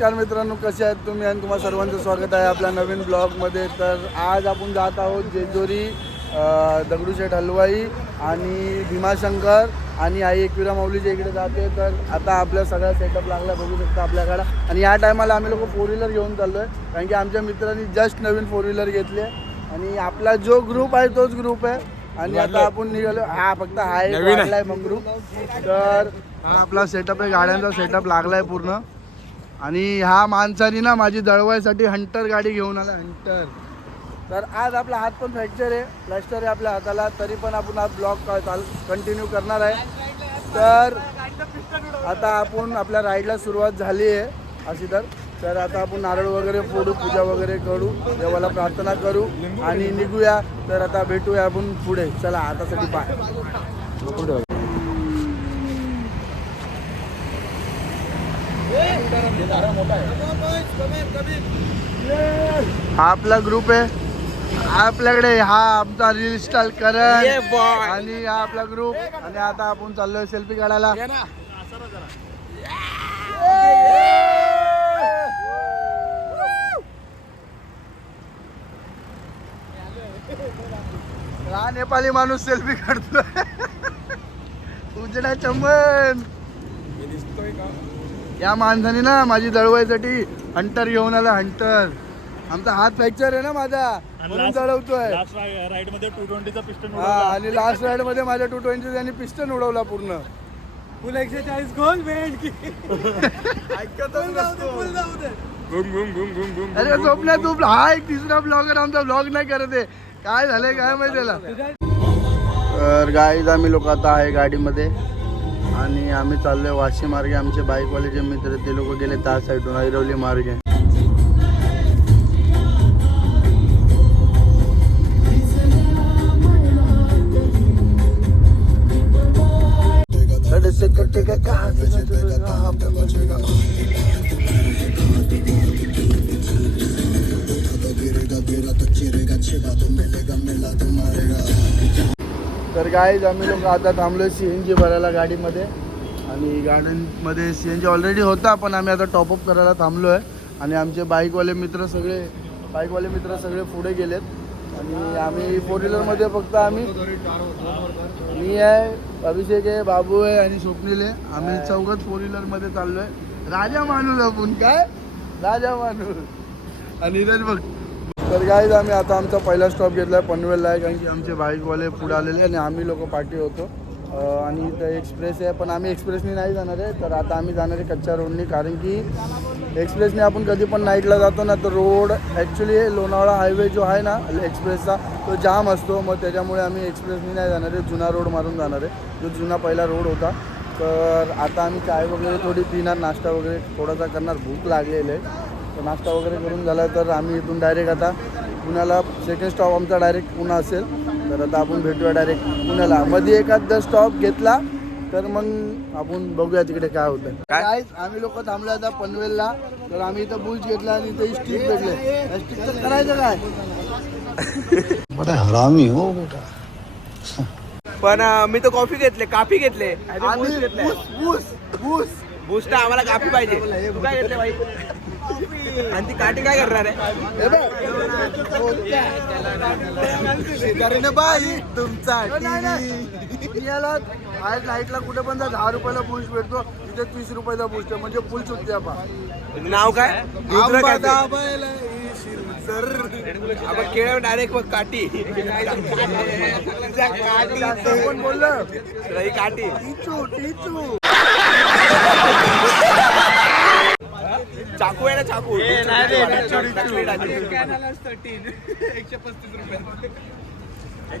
नमस्कार मित्रांनो, कसे आहेत तुम्ही आणि तुम्हा सर्वांचं स्वागत आहे आपल्या नवीन ब्लॉगमध्ये. तर आज आपण जात आहोत जेजुरी, दगडूशेठ हलवाई आणि भीमाशंकर आणि आई एकविरा माऊलीच्या इकडे जाते. तर आता आपल्या सगळा सेटअप लागला, बघू शकता आपल्याकडं. आणि या टायमाला आम्ही लोक 4 व्हीलर घेऊन चाललो आहे, कारण की आमच्या मित्रांनी जस्ट नवीन 4 व्हीलर घेतली आहे. आणि आपला जो ग्रुप आहे तोच ग्रुप आहे. आणि आता आपण निघालो. हा फक्त हा एक वाढलाय मग ग्रुप. तर हा आपला सेटअप आहे, गाड्यांचा सेटअप लागलाय पूर्ण. आणि ह्या माणसाने ना माझी दळवायसाठी हंटर गाडी घेऊन आला, हंटर. तर आज आपला हात पण फ्रॅक्चर आहे, प्लॅस्टर आहे आपल्या हाताला, तरी पण आपण आज ब्लॉग कंटिन्यू करणार आहे. तर आता आपण आपल्या राईडला सुरुवात झाली आहे अशी. तर आता आपण नारळ वगैरे फोडू, पूजा वगैरे करू, देवाला प्रार्थना करू आणि निघूया. तर आता भेटूया आपण पुढे. चला आता सगळी बाय पुढे. हा आपला ग्रुप आहे, आपल्याकडे हा आमचा रील स्टाईल करण आणि हा आपला ग्रुप. आणि आता आपण चाललोय सेल्फी काढायला. हा नेपाळी माणूस सेल्फी काढतोय उजडा चमन. या माणसाने ना माझी दळवायसाठी हंटर घेऊन आला, हंटर. आमचा हात फ्रॅक्चर आहे ना माझा, म्हणून दळवतोय. राईड मध्ये 220चा पिस्टन हा, आणि लास्ट राईड मध्ये माझ्या 220 त्यांनी पिस्टन उडवला पूर्ण. फुल 140 गोल वेट की ऐकतच नसतो. Boom boom boom boom boom. अरे झोपल्या तू. हा एक तिसरा ब्लॉगर आमचा ब्लॉग नाही करत आहे, काय झालंय काय माहिती त्याला. तर गाईज आम्ही लोक आता आहे गाडीमध्ये आणि आम्ही चाललोय वाशी मार्गे. आमचे बाईकवाले जे मित्र ते लोक गेले त्या साईडून ऐरवली मार्गे. तर गाईज आम्ही लोक आता थांबलोय CNG भरायला गाडीमध्ये. आणि गार्डनमध्ये CNG ऑलरेडी होता, पण आम्ही आता टॉपअप करायला थांबलो आहे. आणि आमचे बाईकवाले मित्र सगळे पुढे गेलेत. आणि आम्ही 4 व्हीलरमध्ये फक्त मी आहे, अभिषेक आहे, बाबू आहे आणि स्वप्नील आहे. आम्ही चौघच 4 व्हीलरमध्ये चाललो आहे. राजा माणूस आपण, काय राजा माणूस. आणि इधर बघ. तर गाईज आम्ही आता आमचा पहिला स्टॉप घेतला आहे पनवेलला आहे, कारण की आमचे बाईकवाले पुढे आलेले आणि आम्ही लोक पाठी होतो. आणि इथं एक्सप्रेस आहे, पण आम्ही एक्सप्रेसनी नाही जाणार आहे. तर आता आम्ही जाणार आहे कच्च्या रोडनी, कारण की एक्सप्रेसने आपण कधी पण नाईटला जातो ना, तर रोड ॲक्च्युली लोणावळा हायवे जो आहे ना एक्सप्रेसचा, तो जाम असतो. मग त्याच्यामुळे आम्ही एक्सप्रेसनी नाही जाणार आहे, जुना रोड मारून जाणार आहे, जो जुना पहिला रोड होता. तर आता आम्ही चाय वगैरे थोडी पिणार, नाश्ता वगैरे थोडासा करणार, भूक लागलेलं आहे. तर नाश्ता वगैरे करून झाला तर आम्ही इथून डायरेक्ट आता पुण्याला, सेकंड स्टॉप आमचा डायरेक्ट पुणा असेल. तर आता आपण भेटूया डायरेक्ट पुण्याला. मध्ये एखादा स्टॉप घेतला तर मग आपण बघूया तिकडे काय होतं. काय आम्ही लोक थांबलो आता पनवेलला. तर आम्ही इथं बुल्स घेतला आणि इथं स्टिक भेटले. स्टिकचं करायचं काय? बड़ा हरामी हो बेटा. पण मी तर कॉफी घेतले, काफी घेतले, बूस्ट आम्हाला काफी पाहिजे. तू काय घेतले भाई? आणि ती काठी काय करणार आहे? बाई तुमचा आज नाईटला कुठे पण 10 रुपयाला बूस्ट भेटतो, तिथे 30 रुपयाचा बूस्ट आहे, म्हणजे फुल सुट्टी आपण. नाव काय? आपण केळ डायरेक्ट मग काठी. कोण बोललं? काठी चाकू आहे ना, चाकू.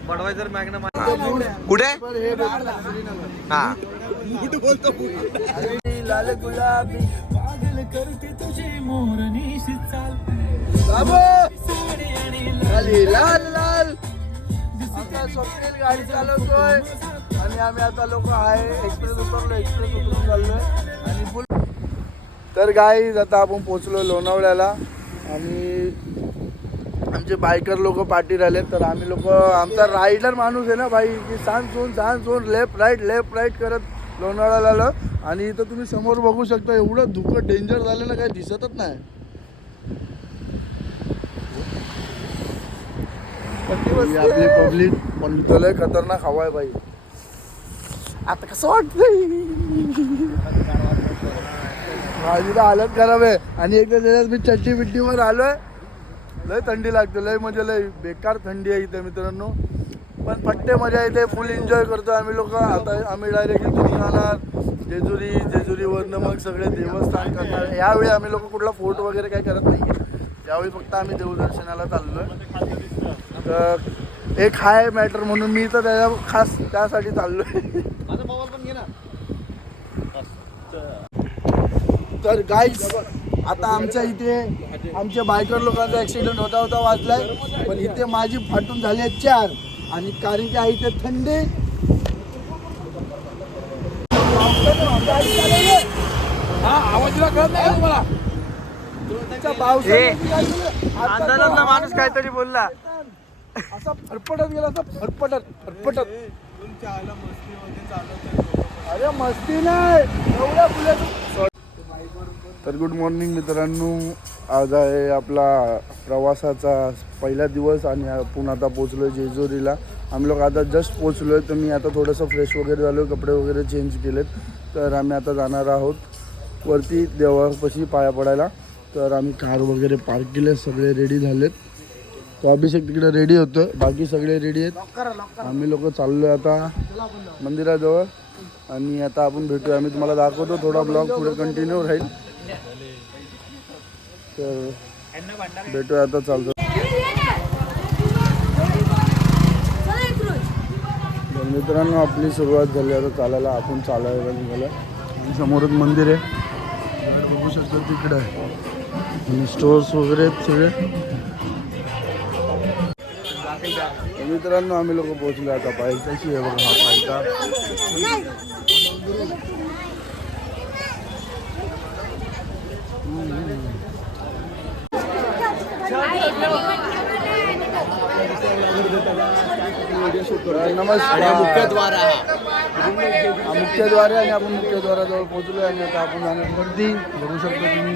बडवायझर मॅग्नम कुठे? हा, लाल गुलाबी पागल करते तुझी मोरनी चाल, लाल लाल. आता स्वप्नील गाडी चालवतोय आणि आम्ही आता लोक आहे एक्सप्रेस उतरून चाललोय. आणि तर गाईज आता आपण पोचलो लोणावळ्याला आणि आमचे बायकर लोक पाठी राहिले. तर आम्ही लोक, आमचा रायडर माणूस आहे ना भाई, की सांज सोन लेफ्ट राईट करत लोणावळ्याला आलो. आणि इथं तुम्ही समोर बघू शकता एवढं धुकं डेंजर झालेलं काही दिसतच नाही. ही आपली पब्लिक पण इथं लय खतरनाक हवा आहे बाई. आता कसं वाटतंय माझी तर हालत खराब आहे. आणि एकदा त्याच्यात मी चट्टी बिट्टीवर आलोय. लय थंडी लागते, लय म्हणजे लय बेकार थंडी आहे इथे मित्रांनो. पण पट्टे मजा येते, फुल एन्जॉय करतो आम्ही लोक. आता आम्ही डायरेक्ट इथून निघाणार जेजुरीवरनं मग सगळे देवस्थान करणार. यावेळी आम्ही लोक कुठला फोटो वगैरे काही करत नाही. यावेळी फक्त आम्ही देवदर्शनाला चाललोय. तर एक हाय मॅटर म्हणून मी तर त्याच्या खास त्यासाठी चाललोय. तर गाईज आता आमच्या इथे आमच्या बायकर लोकांचा ॲक्सिडेंट होता वाचलाय. पण इथे माझी फाटून झाली आहे 4. आणि कारण की आहे इथे थंडी. आवाज कळत नाही तुम्हाला? अंदाजातला माणूस काहीतरी बोलला. असा फरफटत गेला, असा फरफटत. अरे मस्ती नाही एवढ्या फुलं. तर गुड मॉर्निंग मित्रांनो. आज आहे आपला प्रवासाचा पहिला दिवस आणि आपण आता पोचलो आहे जेजुरीला. आम्ही लोक आता जस्ट पोचलो आहे. तर मी आता थोडंसं फ्रेश वगैरे झालो, कपडे वगैरे चेंज केलेत. तर आम्ही आता जाणार आहोत वरती देवापाशी पाया पडायला. तर आम्ही कार वगैरे पार्क केले, सगळे रेडी झालेत. तो अभिषेक तिकडे रेडी होतो, बाकी सगळे रेडी आहेत. आम्ही लोक चाललो आहे आता मंदिराजवळ. आणि आता आपण भेटूया. आम्ही तुम्हाला दाखवतो, थोडा ब्लॉग पुढे कंटिन्यू राहील. तर भेटूया आता, चालतो. तर मित्रांनो आपली सुरुवात झाली आता चालायला. आपण चालायला निघालो आणि समोरच मंदिर आहे, बघू शकतो तिकडे आहे. आणि स्टोर्स वगैरे आहेत सगळे. मित्रांनो आम्ही लोक पोहोचलो आता पायथ्याशी आहे बघा, हा पायथा. नमस्कार. मुख्यद्वार मुख्यद्वार आणि आपण मुख्यद्वाराजवळ पोहोचलो आणि आता आपण जाणार वरती. बघू शकता तुम्ही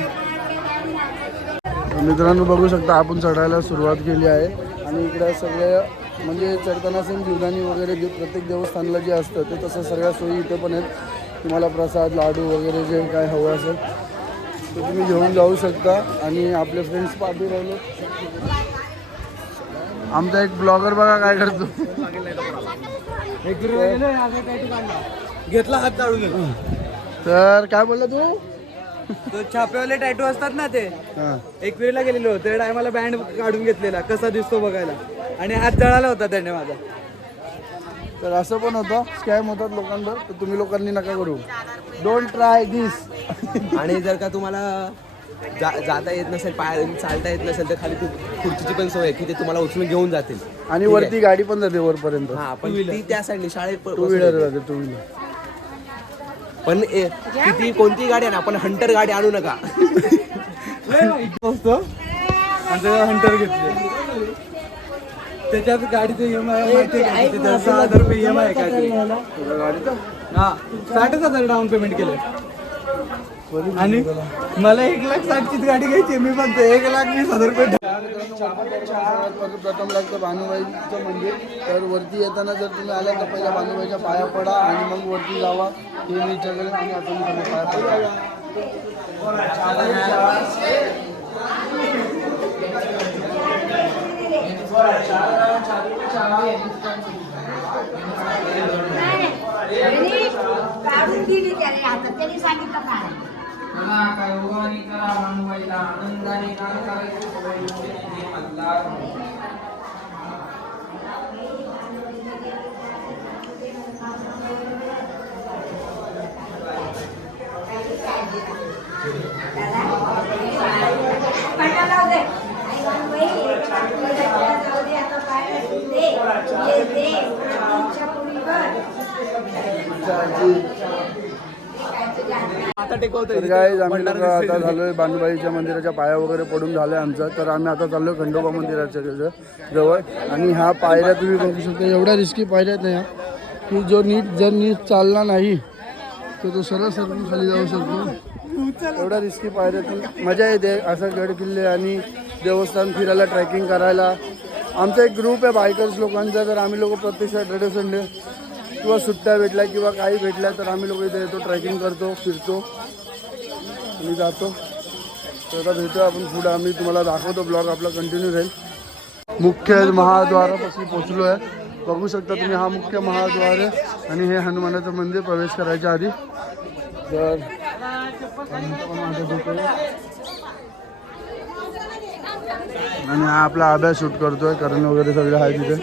मित्रांनो, बघू शकता आपण चढायला सुरुवात केली आहे. आणि इकडे सगळे म्हणजे चढताना सेम जीवदानी वगैरे जे प्रत्येक देवस्थानला जे असतं ते तसं सगळ्या सोयी इथे पण आहेत. तुम्हाला प्रसाद लाडू वगैरे जे काय हवं असेल ते तुम्ही घेऊन जाऊ शकता. आणि आपले फ्रेंड्स पाठी राहिले. आमचा एक ब्लॉगर बघा काय करतो. घेतला हात काढून. तर काय बोलला तू? तो छापेवाले टॅटू असतात ना ते. हां, एकविरीला गेलेलो त्या टायमाला बँड काढून घेतलेला कसा दिसतो बघायला. आणि हात जळाला होता त्याने माझा. तर असं पण होतं, स्कॅम होतात लोकांवर. तर तुम्ही लोकांनी नका करू. डोंट ट्राय दिस. आणि जर का तुम्हाला जाता येत नसेल, पाय चालता येत नसेल तर खाली खुर्चीची पण सोय आहे की ते तुम्हाला उचलून घेऊन जातील. आणि वरती गाडी पण जाते वरपर्यंत. हा पण ती त्या साईडने शाळेत टू व्हीलर जाते, टू व्हीलर. पण किती कोणती गाडी आहे ना, आपण हंटर गाडी आणू नका. हंटर घेतले त्याच्यात गाडीचं EMI माहिती आहे का? 6,000 रुपये EMI आहे काहीतरी. हा 60,000 डाऊन पेमेंट केलं. आणि मला 1,60,000चीच गाडी घ्यायची. मी म्हणतो 1,20,000 रुपये. प्रथम लागतं भानुबाईचं मंदिर. तर वरती येताना जर तुम्ही आला तर पहिल्या भानुबाईच्या पाया पडा आणि मग वरती जावा. हे मी विचारलं आणि आपण पाया पडा. काढून दिली त्याने आता त्यांनी सांगितलं काय. आता टेकवतो. तर काय आम्ही लोक आता झालोय भानुबाईच्या मंदिराच्या पाया वगैरे पडून झालं आमचं. तर आम्ही आता चाललोय खंडोबा मंदिराच्या जवळ. आणि ह्या पायऱ्या तुम्ही बघू शकता, एवढ्या रिस्की पायऱ्या आहेत ना ह्या की जर नीट चालला नाही तर तो सरळ सरळ खाली जाऊ शकतो. एवढा रिस्की पायऱ्यातून मजा येते असं गड किल्ले आणि देवस्थान फिरायला, ट्रॅकिंग करायला. आमचा एक ग्रुप आहे बायकर्स लोकांचा, तर आम्ही लोक प्रत्येक सॅटर्डे संडे किंवा सुट्ट्या भेटल्या किंवा काही भेटल्या तर आम्ही लोक इथे येतो, ट्रॅकिंग करतो, फिरतो आणि जातो. तर आता भेटू आपण पुढे, आम्ही तुम्हाला दाखवतो, ब्लॉग आपला कंटिन्यू राहील. मुख्य महाद्वारापासून पोचलो आहे. बघू शकता तुम्ही, हा मुख्य महाद्वार आहे आणि हे हनुमानाचं मंदिर प्रवेश करायच्या आधी. तर आणि हा आपला अभ्यास शूट करतोय, करण वगैरे सगळे आहे तिथे.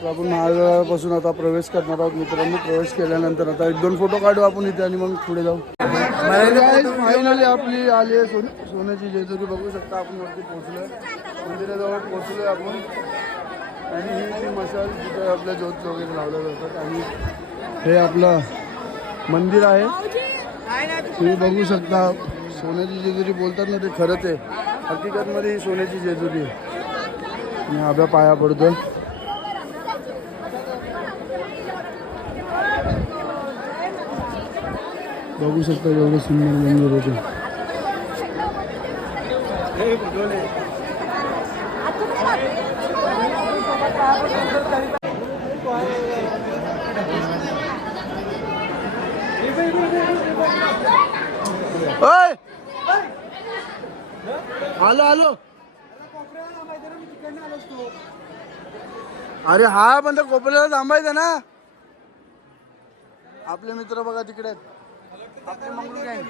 तर आपण महाद्वारापासून आता प्रवेश करणार आहोत मित्रांनो. प्रवेश केल्यानंतर आता 1-2 फोटो काढू आपण इथे आणि मग पुढे जाऊ. फायनली आपली आली आहे सोन्याची जेजुरी. बघू शकता आपण वरती पोहोचलोय, मंदिराजवळ पोहोचलोय आपण. आणि ही ती मशाल जिथे आपल्या ज्योत वगैरे लावल्या जातात. आणि हे आपलं मंदिर आहे, तुम्ही बघू शकता. सोन्याची जेजुरी बोलतात ना, ते खरंच आहे. हकीकतमध्ये ही सोन्याची जेजुरी आहे. आणि आब्या पाया पडतोय. बघू शकता एवढं सुंदर मंदिर होते. आलो आलो. अरे हा पण तर कोपऱ्याला थांबायचं ना. आपले मित्र बघा तिकडे आहेत. आपले मंगळू गँग.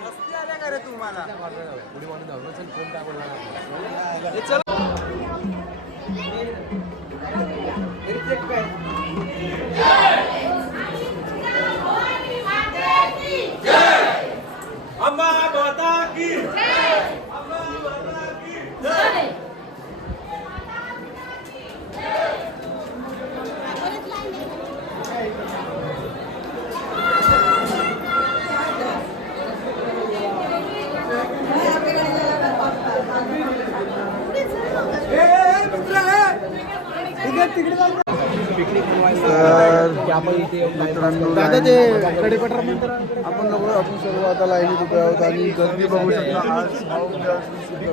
मित्रांनो आपण सर्व आता लाईनीत उभे आहोत आणि गर्दी बघू शकता. आज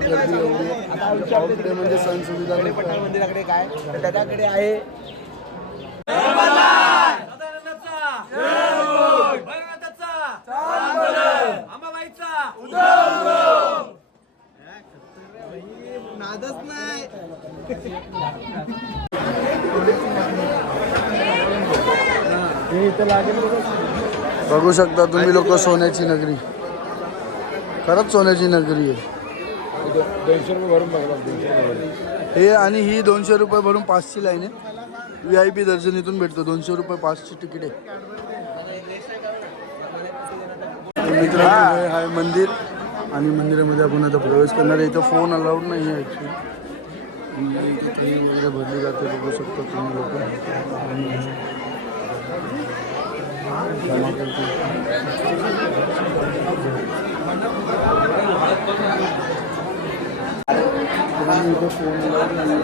गर्दी एवढी म्हणजे सण सुविधा मंदिराकडे काय त्याच्याकडे आहे. नादच नाही. बघू शकता तुम्ही लोक, सोन्याची नगरी. खरंच सोन्याची नगरी आहे. 200 रुपये भरून बघा हे. आणि ही 200 रुपये भरून पासची लाईन आहे. VIP दर्शन इथून भेटतो. 200 रुपये पासची तिकीट आहे. मित्रांनो हे आहे मंदिर आणि मंदिरामध्ये आपण आता प्रवेश करणार आहे. इथं फोन अलाउड नाही आहे ॲक्च्युली. वगैरे भरली जाते, बघू शकता तुम्ही लोक. इथं फोन अलाउड नाही.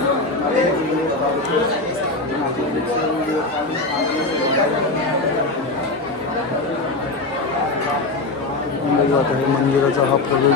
मंदिराचा हा प्रवेश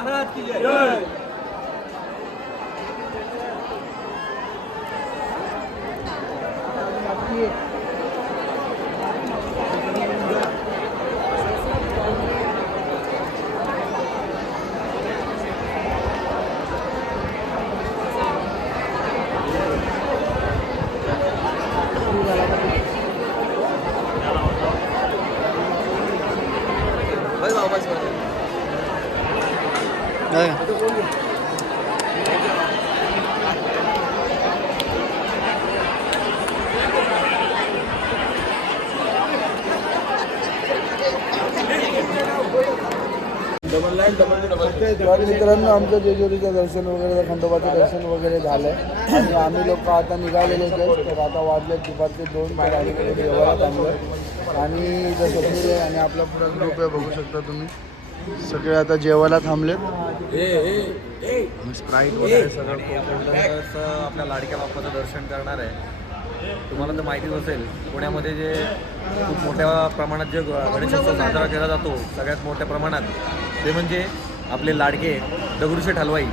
महाराज की जय. बस भाऊ बस. तर मित्रांनो आमचं जेजुरीचं दर्शन वगैरे खंडोबाचं दर्शन वगैरे झालंय आणि आम्ही लोक आता निघालेले आहेत. तर आता वाजले दुपारचे 2 गाडीकडे जेवायला थांबलोय आणि इथं स्वप्नील आहे आणि आपला पुरा ग्रुप आहे बघू शकता तुम्ही. सगळे आता जेवायला थांबलेत. स्प्राईट वगैरे सगळं आपल्या लाडक्या बाप्पाचं दर्शन करणार आहे. तुम्हाला तर माहितीच असेल पुण्यामध्ये जे खूप मोठ्या प्रमाणात जे गणेशोत्सव साजरा केला जातो सगळ्यात मोठ्या प्रमाणात ते म्हणजे आपले लाडके दगडूशेठ हलवाई.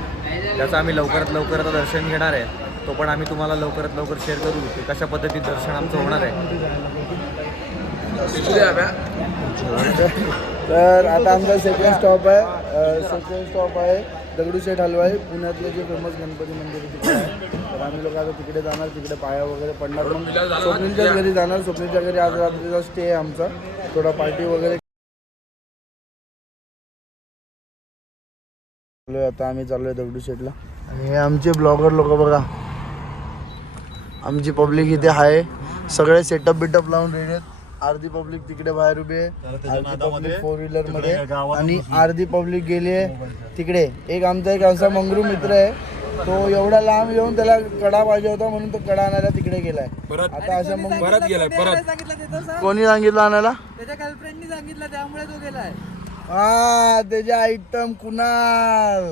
त्याचं आम्ही लवकरात लवकर आता दर्शन घेणार आहे. तो पण आम्ही तुम्हाला लवकरात लवकर शेअर करू की कशा पद्धतीत दर्शन आमचं होणार आहे. तर आता आमचा सेकंड स्टॉप आहे दगडूशेठ हलवाई. पुण्यातले जे फेमस गणपती मंदिर तिकडे आहे. तर आम्ही लोक आता तिकडे जाणार. तिकडे पाया वगैरे पडणार. मग स्वप्नीलच्याच घरी जाणार. स्वप्नीलच्या घरी आज रात्रीचा स्टे आहे आमचा. थोडा पार्टी वगैरे. आता आम्ही चाललोय दगडूशेठला आणि हे आमचे ब्लॉगर लोक बघा. आमची पब्लिक इथे आहे. सगळे सेटअप बिटअप लावून रेडी आहेत. अर्धी पब्लिक तिकडे बाहेर उभी आहे. अर्धी पब्लिक 4 व्हीलर मध्ये आणि अर्धी पब्लिक गेली आहे तिकडे. एक आमचा एक असा मंगरू मित्र आहे. तो एवढा लांब येऊन त्याला कडा पाहिजे होता म्हणून तो कडा आणायला तिकडे गेलाय. आता अशा मग कोणी सांगितलं आणायला? त्याच्या गर्लफ्रेंडनी सांगितलं त्यामुळे तो गेलाय. हा त्याचे आयटम कुणाल